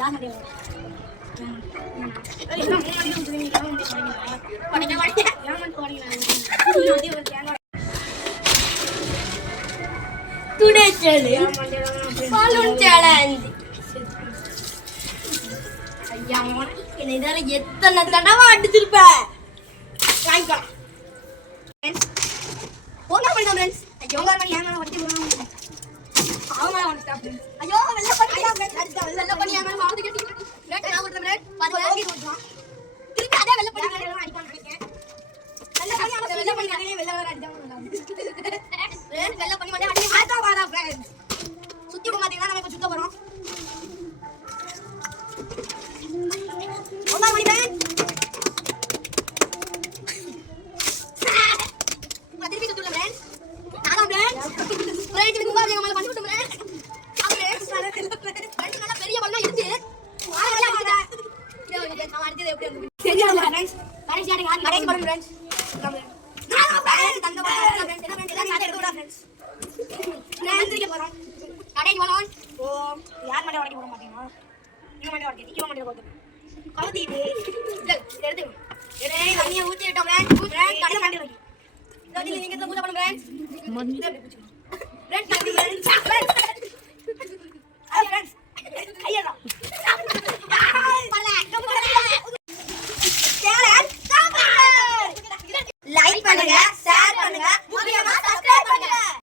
யார் மண்டையில Today challenge, balloon challenge. ஐயா என்ன இதர எத்தனை தடவை அடிச்சிருப்ப வாங்கிக்கோ போங்க பண்ணு फ्रेंड्स ஐயோ வேற மணி ஏங்க வட்டி போறாங்க அவங்க வந்து ஸ்டாப் ஐயோ வெல்ல பண்ணி வெல்ல பண்ணி ஏங்க வாந்து கட்டி ரேட் நான் ஓடுறேன் ரேட் பாரு ஓகே ஓடுறான் திருப்பி அதே வெல்ல பண்ணி அடிப்பான்னு நினைக்கிறேன் வெல்ல பண்ணி அதே வெல்ல வர அடிச்சாங்க ரேட் வெல்ல பண்ணி வந்து அடி ஆதா வாடா फ्रेंड्स சுத்தி போக மாட்டீங்களா நம்ம இப்ப சுத்த போறோம் Hola, my man. Mati ni betul friends. Nada friends. Friends ni kumar yang malah pandu tu friends. Apa friends? Friends nala periya balla irundhu. Aala ada. Yo நான் அடுத்து எப்படி வந்து சரியா friends. கடைசி ஆடி கடைசி படம் friends. நான் friends தங்க படம் friends. என்ன friends எல்லாம் எடுத்து விடா friends. friends இங்க போறோம். கடைக்கு போறோம். ஓ யார் மண்டைய உடைக்க போற மாட்டீங்களா? இவன் மண்டைய உடைக்க. இவன் மண்டைய உடைக்க. கவுத்திட்டு சரி எடுத்து ஏய் தண்ணியை ஊத்தி விட்டோம் फ्रेंड्स கடையில மாட்டி வைங்க இதோ நீங்க பூஜை பண்ணுங்க फ्रेंड्स இதை அப்படி பூஜை பண்ணுங்க फ्रेंड्स